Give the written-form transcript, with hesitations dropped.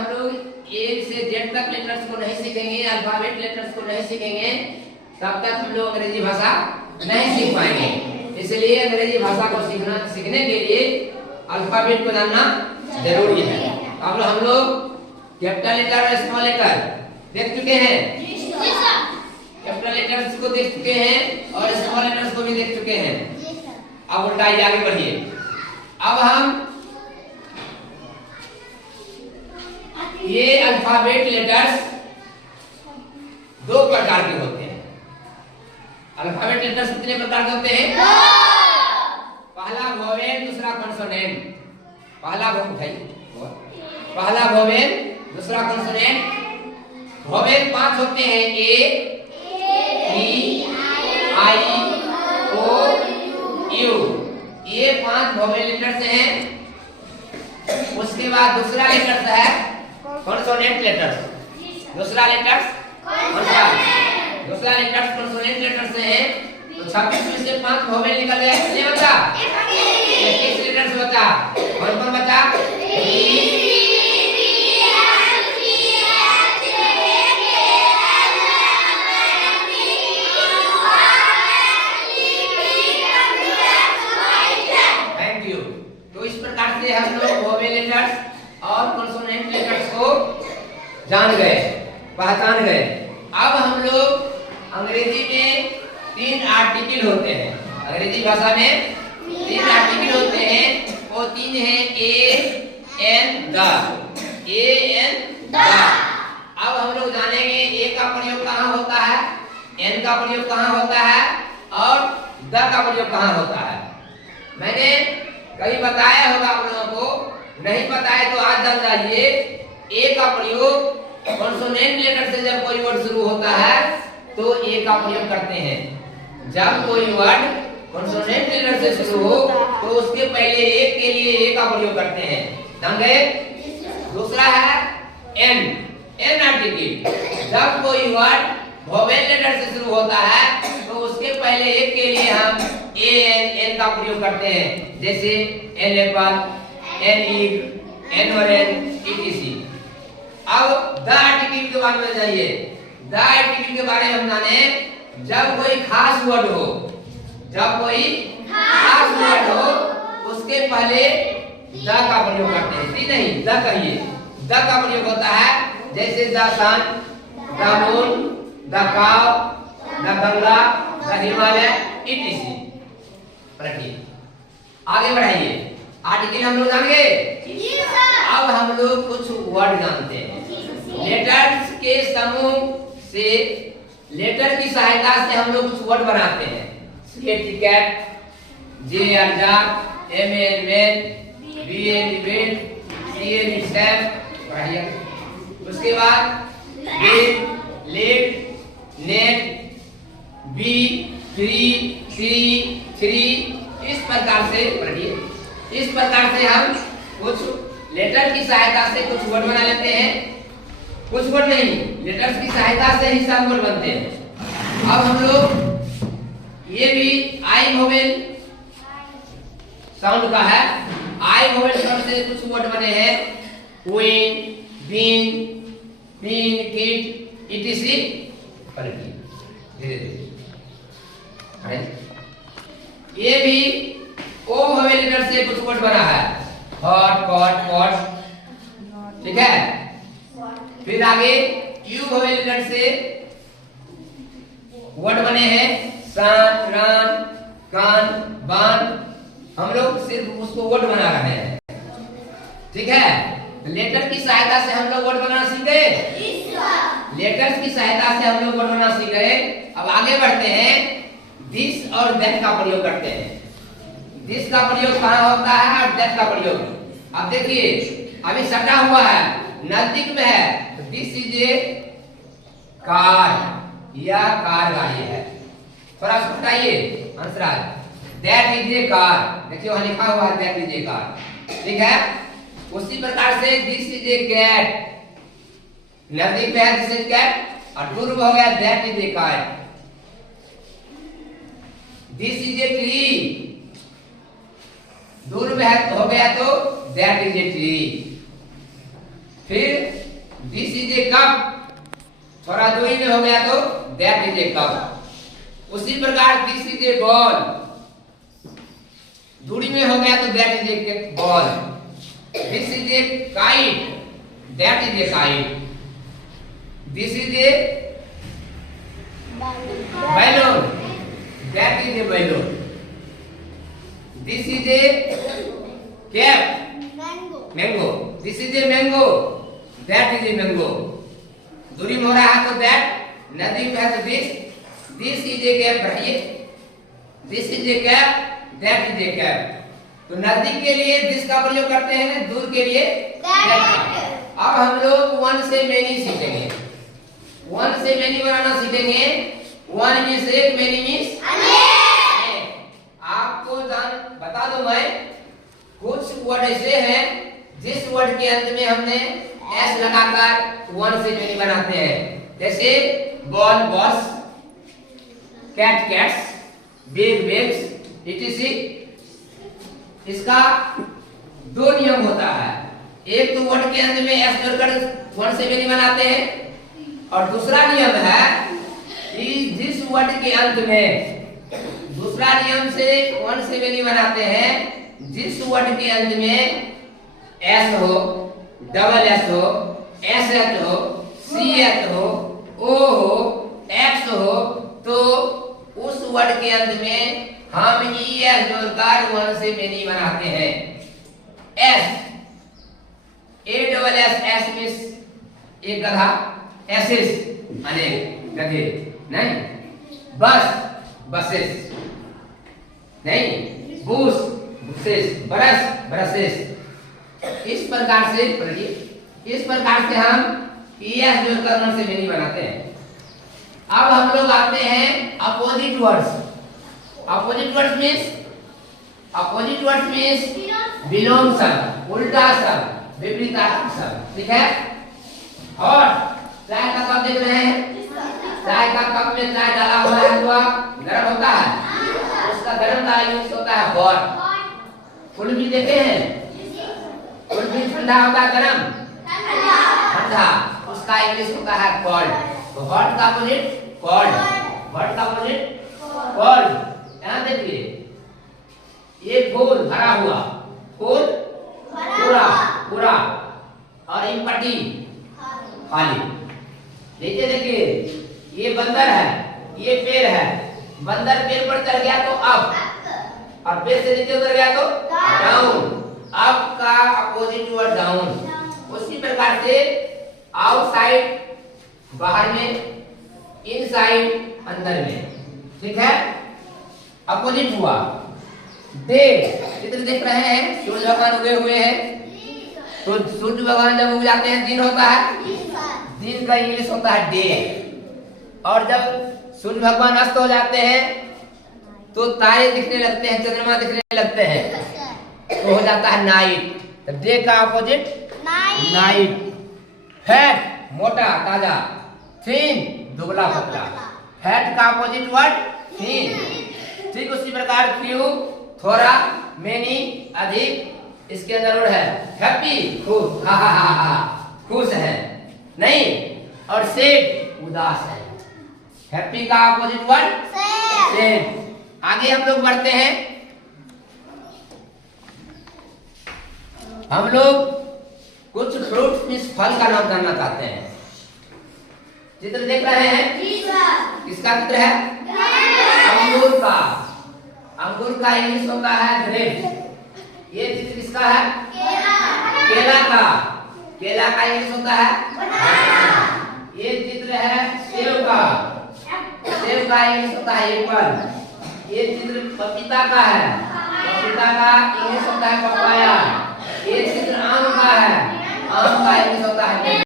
हम लोग ए से जेड तक लेटर्स को नहीं सीखेंगे, अल्फाबेट लेटर्स को नहीं सीखेंगे, तब तक हम लोग अंग्रेजी भाषा नहीं सीख पाएंगे। इसलिए अंग्रेजी भाषा को सीखने के लिए अल्फाबेट को जानना जरूरी है। अब हम लोग कैपिटल लेटर और स्मॉल लेटर देख चुके हैं, कैपिटल लेटर्स को देख चुके हैं और स्मॉल लेटर्स को भी देख चुके हैं। अब उल्टाइए, आगे बढ़िए। अब हम ये अल्फाबेट लेटर्स दो प्रकार के होते हैं। अल्फाबेट लेटर्स कितने प्रकार के होते हैं? पहला वोवेल, दूसरा कॉन्सोनेंट। पहला वोवेल, दूसरा कॉन्सोनेंट। वोवेल 5 होते हैं, ए, ई, आई, ओ, यू। ये 5 वोवेल लेटर्स हैं। उसके बाद दूसरा लेटर्स है कॉन्सोनेंट लेटर्स। दूसरा लेटर्स कॉन्सोनेंट लेटर्स हैं। तो 26 में से 5 वोवेल निकल गए, कितने बचा? 21 लेटर्स बचा। कौन बचा? Thank you. तो इस प्रकार से हम लोग वोवेल लेटर्स और कॉन्सोनेंट लेटर्स को जान गए, पहचान गए। अब हम लोग अंग्रेजी में 3 आर्टिकल होते हैं। अंग्रेजी भाषा में 3 आर्टिकल होते हैं। वो 3 हैं a, an, the. A, an, the. अब हम लोग जानेंगे ए का प्रयोग कहाँ होता है, एन का प्रयोग कहाँ होता है और द का प्रयोग कहाँ होता है। मैंने कहीं बताया होगा आप लोगों को, नहीं पता है तो आज जान जाइए। ए का प्रयोग कॉन्सोनेंट लेटर से जब कोई वर्ड शुरू होता है तो ए का प्रयोग करते हैं। जब कोई वर्ड कॉन्सोनेंट लेटर से शुरू हो तो उसके पहले एक के लिए ए का प्रयोग करते हैं, जान गए। दूसरा है एन, एन आर्टिकल। जब कोई वर्ड वोवेल लेटर से शुरू होता है तो उसके पहले एक के लिए हम ए, एन का प्रयोग करते हैं। जैसे an apple, an egg, an orange, etc। अब द आर्टिकल के बारे में जानिए। द आर्टिकल के बारे में हम जाने, जब कोई खास वर्ड हो, उसके पहले द का प्रयोग करते हैं। ठीक नहीं, द कहिए, द का प्रयोग होता है। जैसे the sun, the moon, the cow, the Ganga, the Himalaya, etc। पढ़िए, आगे बढ़ाइए। आर्टिकल हम लोग जान गए। अब हम लोग कुछ वर्ड जानते हैं। लेटर्स के समूह से, लेटर की सहायता से हम लोग कुछ वर्ड बनाते हैं। Cat, J dog, M man, B elephant, C पढ़ाइए। उसके बाद लेट, नेट, बी, थ्री, इस प्रकार से पढ़िए। इस प्रकार से हम कुछ लेटर की सहायता से कुछ वर्ड बना लेते हैं। कुछ वर्ड नहीं, लेटर्स की सहायता से ही सब वर्ड बनते हैं। अब हम लोग ये भी आई वोवेल साउंड का है। आई वोवेल साउंड से कुछ वर्ड बने हैं। Queen, bean, kid, etc। पढ़िए धीरे धीरे। ये भी ओ वोवेल लेटर से कुछ वर्ड बना है। हॉट, कॉट, पॉट, ठीक है। फिर आगे यू वोवेल लेटर से वर्ड बने हैं। सान, रान, कान, बान। हम लोग सिर्फ उसको वर्ड बना रहे हैं, ठीक है। लेटर की सहायता से हम लोग वर्ड बनाना सीख गए। लेटर्स की सहायता से हम लोग वर्ड बनाना सीख गए। अब आगे बढ़ते हैं। दिस और दैट का प्रयोग करते हैं। दिस का प्रयोग कहाँ होता है और दैट का प्रयोग। अब देखिए, अभी सटा हुआ है, नजदीक में है, तो दिस इज ए कार, या कार गाड़ी है। थोड़ा सा बताइए answer. That is A car, देखिए वहां लिखा हुआ है दैट इज ए कार, ठीक है। उसी प्रकार से दिस इज ए कैट, नजदीक में है दिस इज कैट, और दूर हो गया that is a cat. This is a tree, दूर में हो गया तो दैट इज ए ट्री। फिर दिस इज ए कप, थोड़ा दूरी में हो गया तो दैट इज ए कप। उसी प्रकार दिस इज ए बॉल, दूरी में हो गया तो that is A ball. This is A kite, that is A kite. This is A balloon, that is A balloon. This is A cap, mango, this is a mango, that is a mango. दूरी में हो रहा है तो that, नजदीक में है तो दिस इज ए कैप रहिए, this is A cap, that is A cap. तो नजदीक के लिए दिस का प्रयोग करते हैं, दूर के लिए दैट। अब हम लोग वन से मेनी सीखेंगे, वन से मेनी बनाना सीखेंगे। वन मीन्स एक, मेनी मीन्स अनेक। आपको बता दो मैं, कुछ वर्ड ऐसे हैं जिस वर्ड के अंत में हमने एस लगाकर वन से मेनी बनाते हैं। जैसे ball balls, cat cats, bag bags, etc। इसका दो नियम होता है, एक तो वर्ड के अंत में एस जोड़कर वन से मेनी बनाते हैं, और दूसरा नियम है कि जिस वर्ड के अंत में, दूसरा नियम से वन से मेनी बनाते हैं जिस वर्ड के अंत में एस हो, डबल एस हो, एस एच हो, सी एच हो, ओ हो, एक्स हो, तो उस वर्ड के अंत में हम ई एस जोड़कर वन से मेनी बनाते हैं। S, A double S, S means एक गधा, एसेस अनेक गधे, नहीं। बस, बसेस, नहीं। Bush, buses, brush, brushes. इस प्रकार से पढ़िए, इस प्रकार से हम एस जोड़कर वन से मेनी बनाते हैं। अब हम लोग आते हैं opposite words. Opposite words means, opposite words means विलोम शब्द, उल्टा शब्द, विपरीतार्थक शब्द, ठीक है। और चाय का कप देख रहे हैं, चाय का कप में चाय डाला हुआ है तो गर्म होता है, उसका गर्म का यूज होता है हॉट। कुल्फी देखे हैं, कुल्फी ठंडा होता है, गर्म ठंडा, उसका इंग्लिश होता है कोल्ड। तो हॉट का अपोजिट कोल्ड, हॉट का अपोजिट कोल्ड। यहाँ देखिए, ये फूल भरा हुआ, फूल पूरा पूरा, और इन पट्टी खाली। नीचे देखिए, ये बंदर है, ये पेड़ है, बंदर पेड़ पर चढ़ गया तो अप, और पेड़ से नीचे उतर गया तो डाउन। अप का अपोजिट वर्ड डाउन। उसी प्रकार से आउटसाइड बाहर में, इनसाइड अंदर में, ठीक है। अपोजिट हुआ डे। चित्र देख रहे हैं, सूर्य भगवान उगे हुए हैं, तो सूर्य भगवान जब उग जाते हैं दिन होता है, दिन का इंग्लिश होता है डे। और जब सूर्य भगवान अस्त हो जाते हैं तो तारे दिखने लगते हैं, चंद्रमा दिखने लगते हैं, तो हो जाता है नाइट। तो डे का अपोजिट नाइट। फैट, मोटा ताजा, थिन, दुबला पतला। फैट का अपोजिट वर्ड थिन। ठीक उसी प्रकार फ्यू, थोड़ा, मेनी, अधिक, इसके अंदर वर्ड है हैप्पी, खुश, हा हा हा हा, खुश है, नहीं। और सैड, उदास है। हैप्पी का अपोजिट वर्ड सैड। आगे हम लोग बढ़ते हैं, हम लोग कुछ फ्रूट मीन्स फल का नाम जानना चाहते हैं। चित्र देख रहे हैं, किसका चित्र है? अंगूर का। अंगूर का इंग्लिश होता है ग्रेप। ये चित्र किसका है? केला का। केला का इंग्लिश होता है बनाना। ये चित्र है सेब का। सेब का इंग्लिश होता है एप्पल। ये चित्र पपीता का है। पपीता का इंग्लिश होता है पपाया। ये चित्र आम का है। आम का इंग्लिश होता है